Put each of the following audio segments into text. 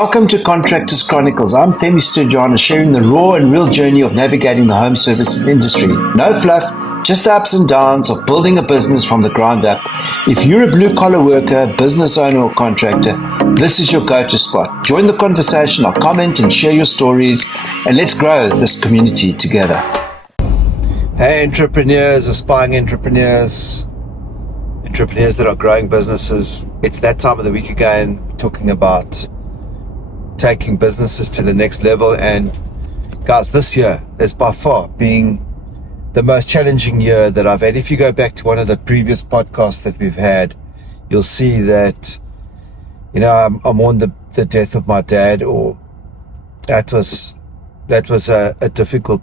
Welcome to Contractors Chronicles. I'm Femi Sturgeon, sharing the raw and real journey of navigating the home services industry. No fluff, just the ups and downs of building a business from the ground up. If you're a blue-collar worker, business owner or contractor, this is your go-to spot. Join the conversation, or comment and share your stories, and let's grow this community together. Hey entrepreneurs, aspiring entrepreneurs that are growing businesses. It's that time of the week again, talking about taking businesses to the next level. And guys, this year is by far being the most challenging year that I've had. If you go back to one of the previous podcasts that we've had, you'll see that, you know, I'm on the death of my dad, or that was a difficult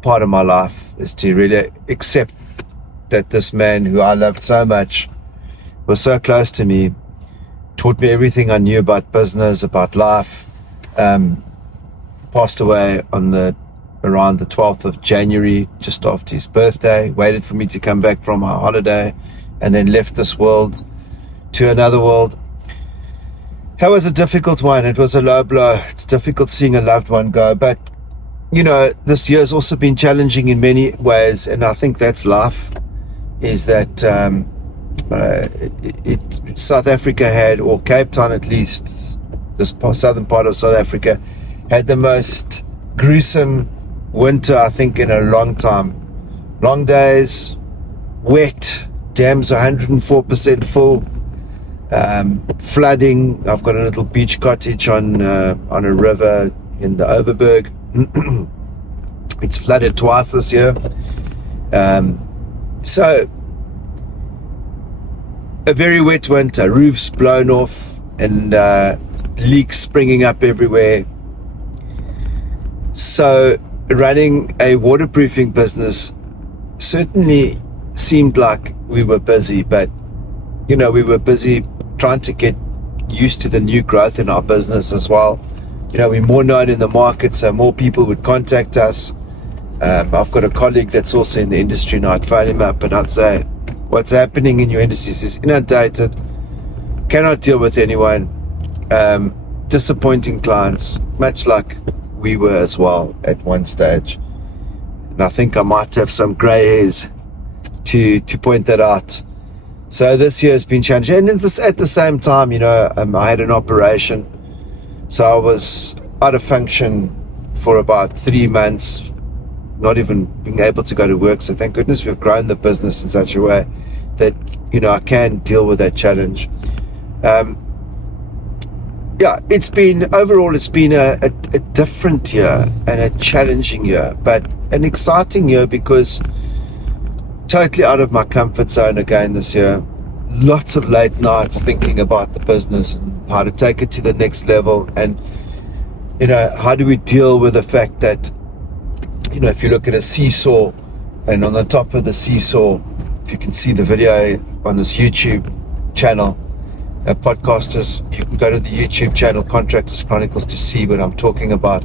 part of my life, is to really accept that this man who I loved so much was so close to me, taught me everything I knew about business, about life, passed away around the 12th of January, just after his birthday, waited for me to come back from our holiday, and then left this world to another world. That was a difficult one. It was a low blow. It's difficult seeing a loved one go, but you know, this year has also been challenging in many ways, and I think that's life, is that South Africa had, or Cape Town at least, this southern part of South Africa, had the most gruesome winter, I think, in a long time. Long days, wet, dams 104% full, flooding. I've got a little beach cottage on a river in the Overberg. It's flooded twice this year. So a very wet winter, roofs blown off, and leaks springing up everywhere. So running a waterproofing business certainly seemed like we were busy, but you know, we were busy trying to get used to the new growth in our business as well. You know, we're more known in the market, so more people would contact us. I've got a colleague that's also in the industry, and I'd phone him up and I'd say, what's happening in your industry is inundated, cannot deal with anyone, disappointing clients, much like we were as well at one stage. And I think I might have some grey hairs to point that out. So this year has been challenging. And at the same time, you know, I had an operation, so I was out of function for about 3 months, not even being able to go to work. So thank goodness we've grown the business in such a way that, you know, I can deal with that challenge. It's been a different year and a challenging year, but an exciting year, because totally out of my comfort zone again this year. Lots of late nights thinking about the business and how to take it to the next level. And, you know, how do we deal with the fact that, you know, if you look at a seesaw, and on the top of the seesaw, if you can see the video on this YouTube channel, podcasters, you can go to the YouTube channel Contractors Chronicles to see what I'm talking about.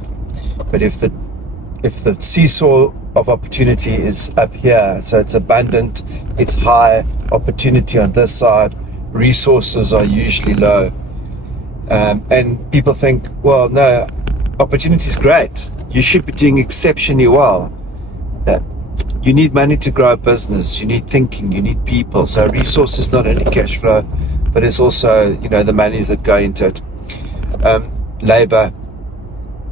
But if the seesaw of opportunity is up here, so it's abundant, it's high, opportunity on this side, resources are usually low, and people think, well, no, opportunity is great, you should be doing exceptionally well. You need money to grow a business, you need thinking, you need people. So resources is not only cash flow, but it's also, you know, the monies that go into it, labor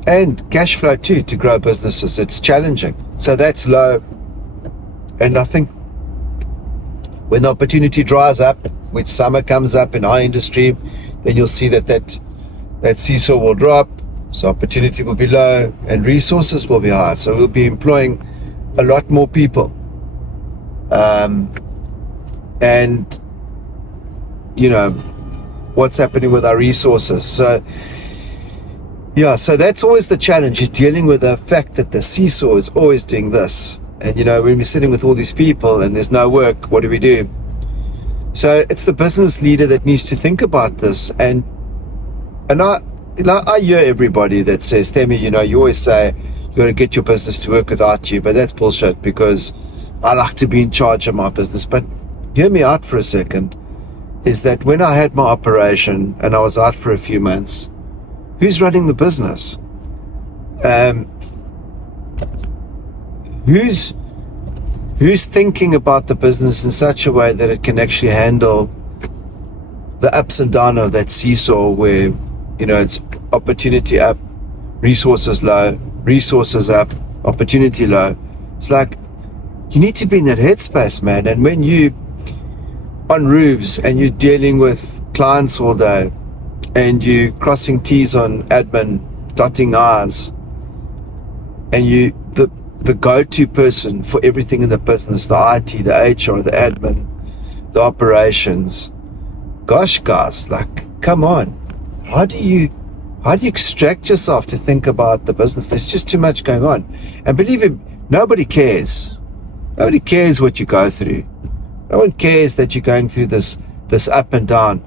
and cash flow too, to grow businesses. It's challenging. So that's low. And I think when the opportunity dries up, which summer comes up in our industry, then you'll see that seesaw will drop. So opportunity will be low and resources will be high. So we'll be employing a lot more people. And you know, what's happening with our resources. So that's always the challenge, is dealing with the fact that the seesaw is always doing this. And you know, when we're sitting with all these people and there's no work, what do we do? So it's the business leader that needs to think about this. And I hear everybody that says, Themi, you know, you always say you got to get your business to work without you, but that's bullshit, because I like to be in charge of my business. But hear me out for a second, is that when I had my operation and I was out for a few months, Who's running the business? Who's thinking about the business in such a way that it can actually handle the ups and downs of that seesaw where, it's opportunity up, resources low, resources up, opportunity low. It's like, you need to be in that headspace, man. And when you on roofs and you're dealing with clients all day and you crossing T's on admin, dotting I's, and you the go-to person for everything in the business, the IT, the HR, the admin, the operations. Gosh, guys, like, come on. How do you extract yourself to think about the business? There's just too much going on. And believe me, nobody cares. Nobody cares what you go through. No one cares that you're going through this up and down,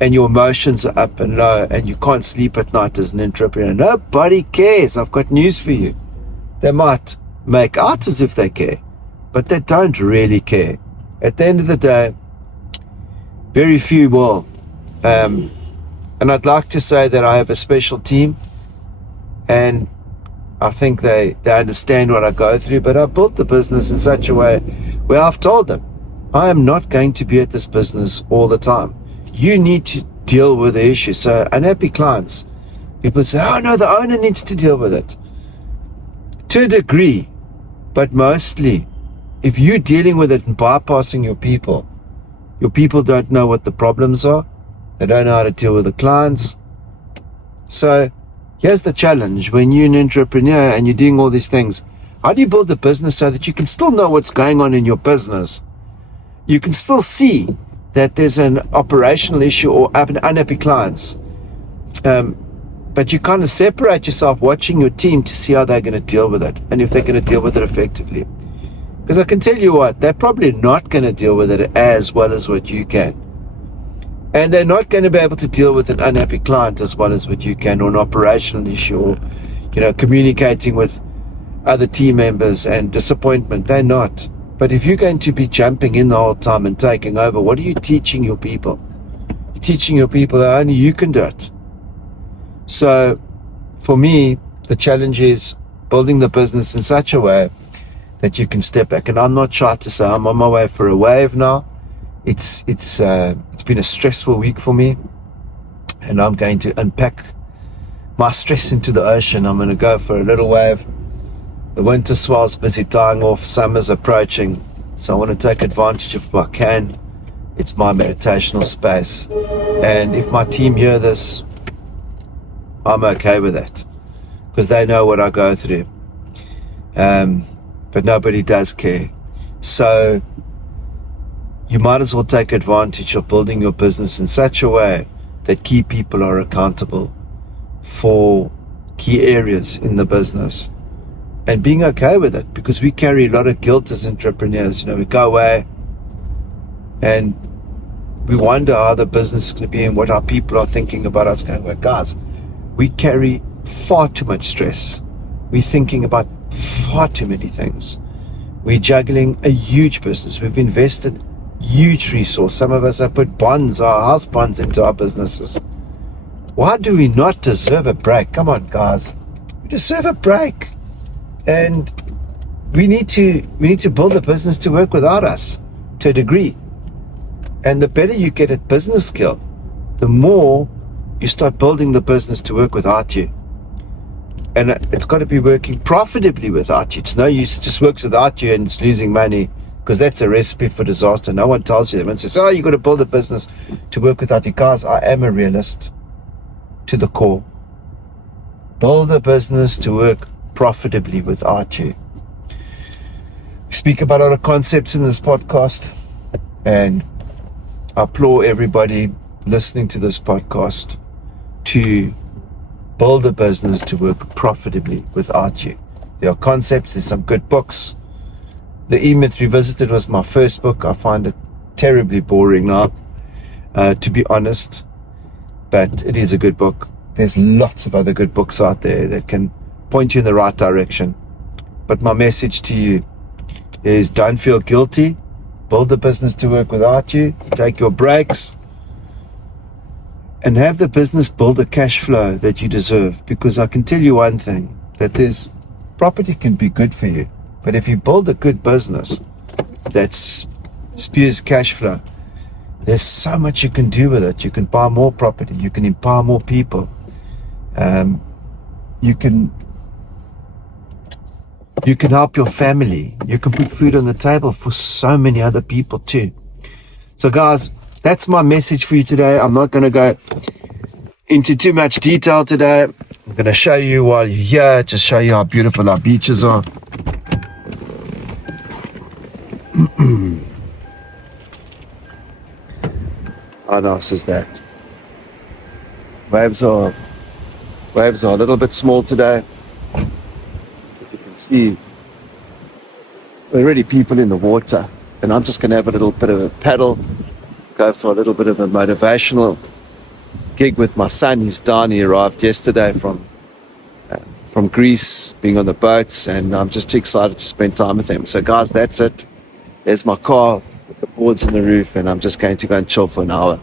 and your emotions are up and low, and you can't sleep at night as an entrepreneur. Nobody cares. I've got news for you. They might make out as if they care, but they don't really care. At the end of the day, very few will. And I'd like to say that I have a special team, and I think they understand what I go through, but I built the business in such a way where I've told them, I am not going to be at this business all the time. You need to deal with the issue. So unhappy clients, people say, oh no, the owner needs to deal with it. To a degree, but mostly, if you're dealing with it and bypassing your people don't know what the problems are. They don't know how to deal with the clients. So here's the challenge. When you're an entrepreneur and you're doing all these things, how do you build a business so that you can still know what's going on in your business? You can still see that there's an operational issue or unhappy clients. But you kind of separate yourself watching your team to see how they're going to deal with it and if they're going to deal with it effectively. Because I can tell you what, they're probably not going to deal with it as well as what you can. And they're not going to be able to deal with an unhappy client as well as what you can, or an operational issue, or, communicating with other team members and disappointment. They're not. But if you're going to be jumping in the whole time and taking over, what are you teaching your people? You're teaching your people that only you can do it. So for me, the challenge is building the business in such a way that you can step back. And I'm not shy to say I'm on my way for a wave now. It's been a stressful week for me, and I'm going to unpack my stress into the ocean. I'm going to go for a little wave. The winter swell's busy dying off. Summer's approaching. So I want to take advantage of what I can. It's my meditational space. And if my team hear this, I'm okay with that, because they know what I go through. But nobody does care. So you might as well take advantage of building your business in such a way that key people are accountable for key areas in the business, and being okay with it, because we carry a lot of guilt as entrepreneurs. We go away and we wonder how the business is going to be and what our people are thinking about us. Going, well, guys, we carry far too much stress. We're thinking about far too many things. We're juggling a huge business. We've invested huge resource. Some of us have put bonds, our house bonds, into our businesses. Why do we not deserve a break? Come on, guys. We deserve a break. And we need to build a business to work without us to a degree. And the better you get at business skill, the more you start building the business to work without you. And it's got to be working profitably without you. It's no use it just works without you and it's losing money, because that's a recipe for disaster. No one tells you that. When says, oh, you've got to build a business to work without you. Guys, I am a realist to the core. Build a business to work profitably without you. We speak about a lot of concepts in this podcast, and I applaud everybody listening to this podcast to build a business to work profitably without you. There are concepts, there's some good books. The E-Myth Revisited was my first book. I find it terribly boring now, to be honest, but it is a good book. There's lots of other good books out there that can point you in the right direction. But my message to you is, don't feel guilty. Build a business to work without you. Take your breaks. and have the business build a cash flow that you deserve. Because I can tell you one thing, that there's property can be good for you, but if you build a good business that spews cash flow, there's so much you can do with it. You can buy more property, you can empower more people, you can help your family, you can put food on the table for so many other people too. So guys, that's my message for you today. I'm not going to go into too much detail today. I'm going to show you while you're here, just show you how beautiful our beaches are. How nice is that? Waves are a little bit small today. As you can see, there are already people in the water, and I'm just going to have a little bit of a paddle, go for a little bit of a motivational gig with my son. He's down. He arrived yesterday from Greece, being on the boats, and I'm just too excited to spend time with him. So guys, that's it. There's my car with the boards on the roof, and I'm just going to go and chill for an hour.